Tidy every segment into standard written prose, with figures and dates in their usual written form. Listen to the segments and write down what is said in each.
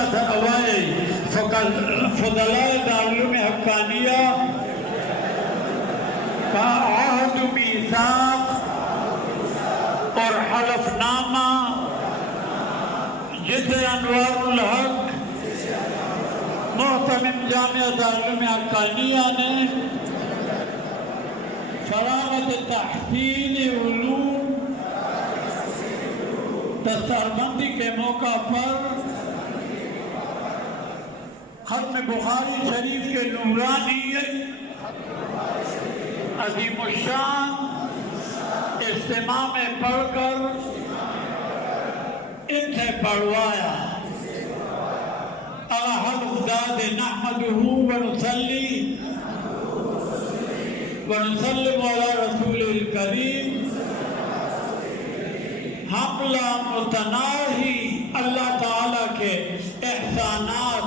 کا دعوائے فضلا دارالعلوم حقانیہ کا عہد و میثاق اور حلف نامہ جسے انوار الحق محتمم جامعہ دارالعلوم حقانیہ نے فراغت تحصیل علوم دستاربندی کے موقع پر ختم بخاری شریف کے نورانی عظیم الشان اجتماع میں پڑھ کر ان سے پڑھوایا۔ الحمدللہ نحمدہ ونسلم علی رسول الکریم۔ حملہ متناہی اللہ تعالیٰ کے احسانات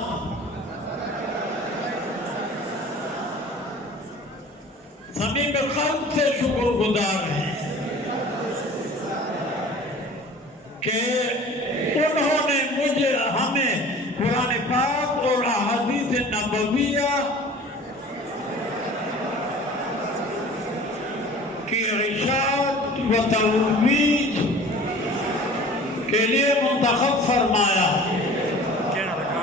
صمیم قلب سے شکر گزار ہیں کہ انہوں نے ہمیں قرآن پاک اور احادیث نبویہ کی ارشاد و ترویج کے لیے منتخب فرمایا۔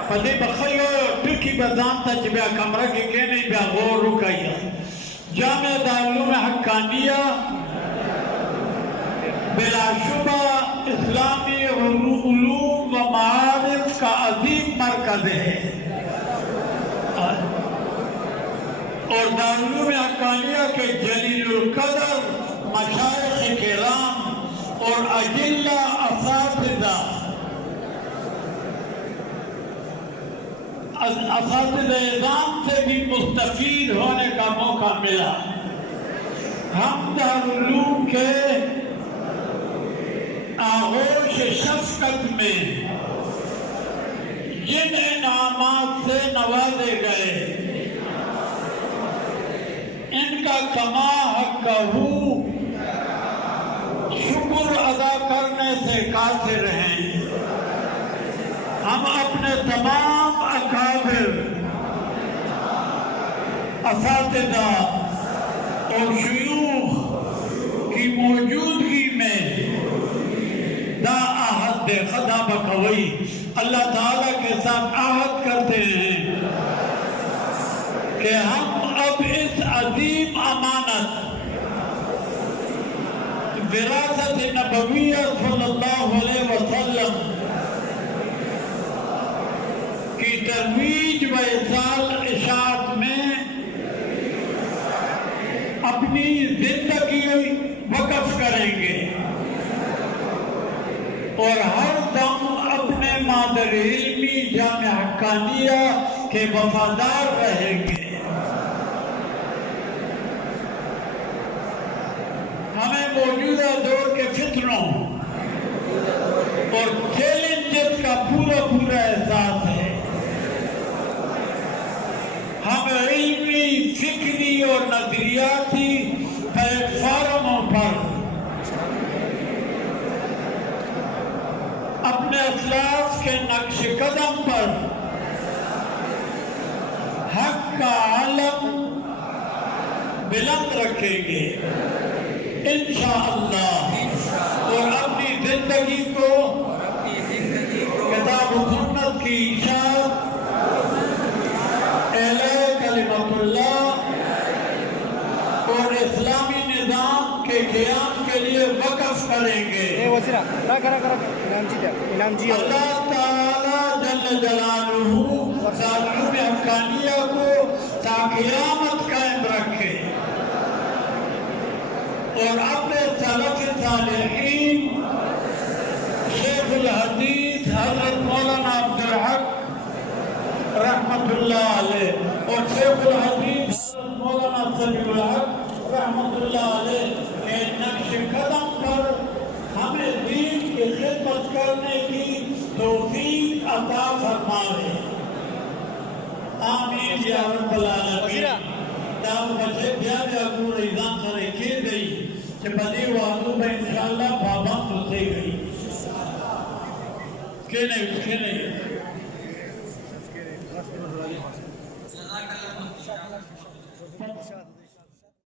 پدے بخیو ٹکی بدان تا چبیا کمرہ کی کہنے بیا غور رکایا۔ جامعہ دارالعلوم حقانیہ بلا شبہ اسلامی علوم و معارف کا عظیم مرکز ہے، اور دارالعلوم حقانیہ کے جلیل القدر مشائخ کرام اور اجلہ اساتذہ اعظام سے بھی مستفید ہونے کا موقع ملا۔ ہم دارالعلوم کے آغوش شفقت میں جن انعامات سے نوازے گئے ان کا کما حقہ شکر ادا کرنے سے قاصر ہیں۔ ہم اپنے تمام اکابر اساتذہ اور شیوخ کی موجودگی میں دا عہد خدا بقوی اللہ تعالیٰ کے ساتھ عہد کرتے ہیں کہ ہم اب اس عظیم امانت وراثت نبویہ صلی اللہ علیہ وسلم کی ترویج و اصال اشاعت میں اپنی زندگی وقف کریں گے اور ہر دم اپنے مادر علمی جامعہ حقانیہ کے وفادار رہیں گے۔ ہمیں موجودہ دور کے فتنوں اور چیلنجز کا پورا احساس ہے۔ ہم علمی، فکری اور نظریاتی پلیٹ فارموں پر اپنے اسلاف کے نقش قدم پر حق کا علم بلند رکھیں گے انشاءاللہ، اور اپنی زندگی کو کتاب و سنت کی اشاعت، اعلی کلمت اللہ اور اسلامی نظام کے قیام کے لیے وقف کریں گے۔ اللہ تعالیٰ جل جلالہ دارالعلوم حقانیہ کو تا قیامت قائم رکھے اور اپنے سلف صالحین شیخ الحدیث حضرت مولانا عبدالحق رحمت اللہ علیہ اور شیخ الحدیث حضرت مولانا سمیع الحق رحمت اللہ علیہ کے نقش قدم پر ہمیں دین کی خدمت کرنے کی توفیق عطا فرمائے، آمین یا رب العالمین۔ داو بچے بیا کو ریزان سرے کے گئی کہ بدی وعدو میں انشاءاللہ پابند ہوتے گئی کہ نہیں